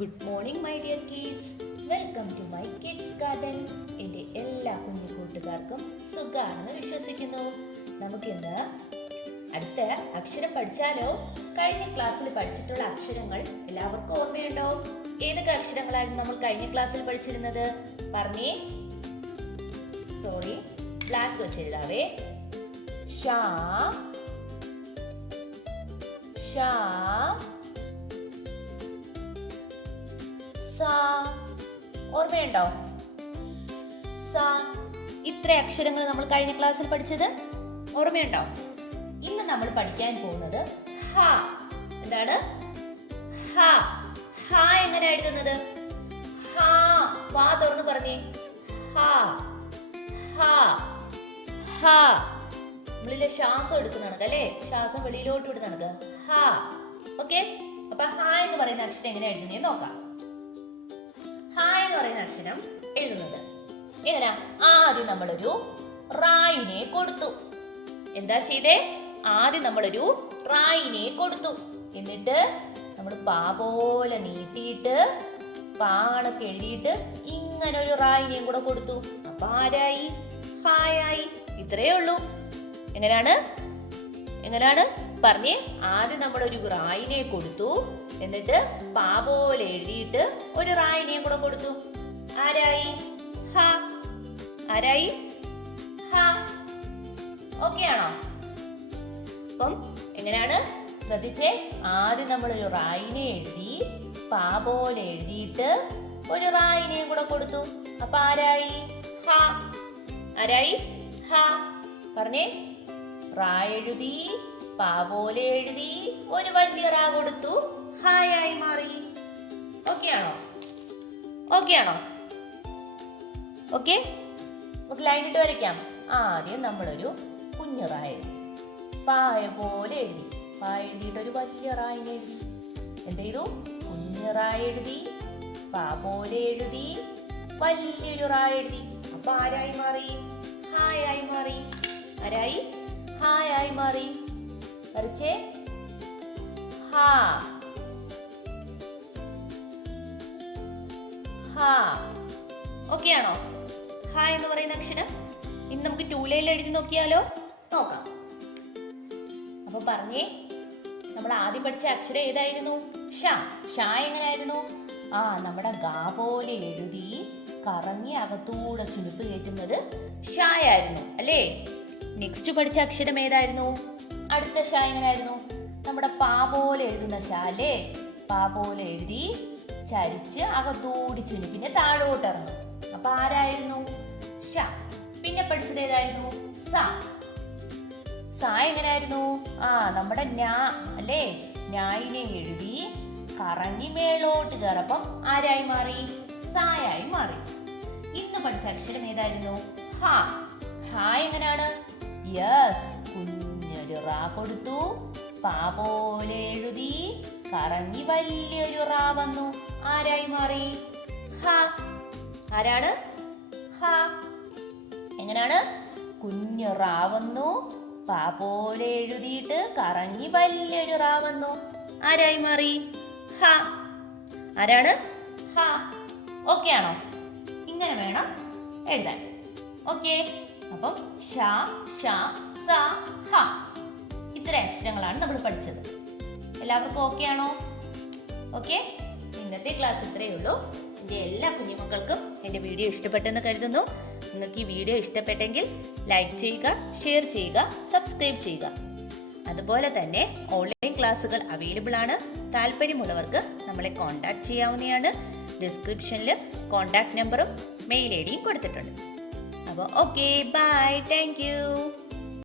Good morning my dear kids. Welcome to my kids garden. എൻ്റെ എല്ലാ കുഞ്ഞു കൂട്ടുകാർക്കും സുഖാണെന്ന് വിശ്വസിക്കുന്നു. നമുക്കിന്ന് അടുത്ത അക്ഷരം പഠിച്ചാലോ? കഴിഞ്ഞ ക്ലാസ്സിൽ പഠിച്ചിട്ടുള്ള അക്ഷരങ്ങൾ എല്ലാവർക്കും ഓർമ്മയുണ്ടോ? ഏതൊക്കെ അക്ഷരങ്ങളായിരുന്നു നമ്മൾ കഴിഞ്ഞ ക്ലാസ്സിൽ പഠിച്ചിരുന്നത്? പറഞ്ഞേ. സോറി, ബ്ലാക്ക് വെച്ചെഴുതാവേ. ഷാ, ഷാ, സാ. ഓർമ്മയുണ്ടോ? സാ. ഇത്ര അക്ഷരങ്ങൾ നമ്മൾ കഴിഞ്ഞ ക്ലാസ്സിൽ പഠിച്ചത് ഓർമ്മയുണ്ടോ? ഇന്ന് നമ്മൾ പഠിക്കാൻ പോകുന്നത് ഹ. എന്താണ്? ഹ. ഹ എങ്ങനെ എഴുതുന്നത്? ഹ. വാ തുറന്ന് പറഞ്ഞേ. ഹ, ഹ, ഹ. നമ്മളിലെ ശ്വാസം എടുക്കുന്നതാണ് അല്ലേ? ശ്വാസം വെളിയിലോട്ട് വിടുന്നതാണ് ഹ. ഓക്കെ, അപ്പൊ ഹ എന്ന് പറയുന്ന അക്ഷരം എങ്ങനെ എഴുതുന്നേ നോക്കാം. ഹ എന്ന് പറയുന്ന അക്ഷരം എഴുതുന്നത് എങ്ങനെയാ? ആദ്യം നമ്മളൊരു റായിനെ കൊടുത്തു. എന്താ ചെയ്തേ? ആദ്യം നമ്മളൊരു റായിനെ കൊടുത്തു. എന്നിട്ട് നമ്മൾ പാ പോലെ നീട്ടിയിട്ട് പാണൊക്കെ എഴുതിയിട്ട് ഇങ്ങനെ ഒരു റായിനെയും കൂടെ കൊടുത്തു. അപ്പൊ ആരായി? ഹായായി. ഇത്രയേ ഉള്ളൂ. എങ്ങനെയാണ് പറഞ്ഞേ? ആദ്യം നമ്മളൊരു റായിനെ കൊടുത്തു, എന്നിട്ട് പാ പോലെ എഴുതിയിട്ട് ഒരു റായിനെയും കൂടെ കൊടുത്തു. ആരായി? ഹ. ആരായി? ഹ. ഓക്കെ ആണോ? അപ്പം എങ്ങനെയാണ്? ശ്രദ്ധിച്ചേ. ആദ്യം നമ്മളൊരു റായിനെ എഴുതി, പാ പോലെ എഴുതിയിട്ട് ഒരു റായിനെയും കൂടെ കൊടുത്തു. അപ്പൊ ആരായി? ഹ. ആരായി? ഹ. പറഞ്ഞേ. റാ എഴുതി, പാ പോലെ എഴുതി, ഒരു വലിയ റാ കൊടുത്തു, ഹായായി മാറി. ഓക്കെ ആണോ? ഓക്കെ, നമുക്ക് ലൈൻ ഇട്ട് വരയ്ക്കാം. ആദ്യം നമ്മളൊരു കുഞ്ഞു റാ എഴുതി, പായ പോലെ എഴുതി, പാ എഴുതിയിട്ട് ഒരു വലിയ റായിനെ എഴുതി. എന്ത് ചെയ്തു? കുഞ്ഞു റാ എഴുതി, പാ പോലെ എഴുതി, വലിയൊരു റാ എഴുതി. അപ്പൊ ആരായി മാറി? ഹായായി മാറി. ആരായി? ഹായായി മാറി. വരച്ചേ. ഹാ, ഹാ. ഓക്കെ ആണോ? ഹ എന്ന് പറയുന്ന അക്ഷരം ഇന്ന് നമുക്ക് 2 ലൈനിൽ എഴുതി നോക്കിയാലോ? നോക്കാം. അപ്പൊ പറഞ്ഞേ, നമ്മൾ ആദ്യം പഠിച്ച അക്ഷരം ഏതായിരുന്നു? ഷ. ഷ എങ്ങനെയായിരുന്നു? നമ്മുടെ ഗാ പോലെ എഴുതി കറങ്ങി അകത്തൂടെ ചുരുപ്പ് കയറ്റുന്നത് ഷായായിരുന്നു അല്ലേ? നെക്സ്റ്റ് പഠിച്ച അക്ഷരം ഏതായിരുന്നു? അടുത്ത ഷ എങ്ങനെയായിരുന്നു? നമ്മുടെ പാ പോലെ എഴുതുന്ന ഷ അല്ലേ? പാ പോലെ എഴുതി ചരിച്ച് അകത്തൂടി ചുരുപ്പിന് താഴോട്ട് ഇറങ്ങും. അപ്പൊ ആരായിരുന്നു? ഷ. പിന്നെ പഠിച്ചത് ഏതായിരുന്നു? സ. സ എങ്ങനെയായിരുന്നു? നമ്മുടെ ഞാ അല്ലേ? ഞായിനെ എഴുതി കറങ്ങി മേളോട്ട് കയറപ്പം ആരായി മാറി? സായായി മാറി. ഇന്ന് പഠിച്ച അക്ഷരം ഏതായിരുന്നു? ഹ. ഹ എങ്ങനെയാണ്? യെസ്, കുഞ്ഞൊരു റാ കൊടുത്തു, പാ പോലെ എഴുതി കറങ്ങി വലിയൊരു റാ വന്നു. ആരായി മാറി? ഹ. ആരാണ്? ഹ. എങ്ങനെയാണ്? കുഞ്ഞു റാ വന്നു, പാ പോലെ എഴുതിയിട്ട് കറങ്ങി വലിയൊരു റാ വന്നു. ആരായി മാറി? ഹ. ആരാണ്? ഹ. ഓക്കെ ആണോ? ഇങ്ങനെ വേണം എഴുതാൻ. ഓക്കെ, അപ്പം ഷ, ഷ, സ, ഹ. ഇത്ര അക്ഷരങ്ങളാണ് നമ്മൾ പഠിച്ചത്. എല്ലാവർക്കും ഓക്കെ ആണോ? ഓക്കെ, ഇന്നത്തെ ക്ലാസ് ഇത്രയേ ഉള്ളൂ. എൻ്റെ എല്ലാ കുഞ്ഞുമക്കൾക്കും എൻ്റെ വീഡിയോ ഇഷ്ടപ്പെട്ടെന്ന് കരുതുന്നു. നിങ്ങൾക്ക് ഈ വീഡിയോ ഇഷ്ടപ്പെട്ടെങ്കിൽ ലൈക്ക് ചെയ്യുക, ഷെയർ ചെയ്യുക, സബ്സ്ക്രൈബ് ചെയ്യുക. അതുപോലെ തന്നെ ഓൺലൈൻ ക്ലാസ്സുകൾ അവൈലബിൾ ആണ്. താല്പര്യമുള്ളവർക്ക് നമ്മളെ കോൺടാക്ട് ചെയ്യാവുന്നതാണ്. ഡിസ്ക്രിപ്ഷനിൽ കോൺടാക്ട് നമ്പറും മെയിൽ ഐ ഡിയും കൊടുത്തിട്ടുണ്ട്. അപ്പോൾ ഓക്കെ, ബൈ, താങ്ക് യു.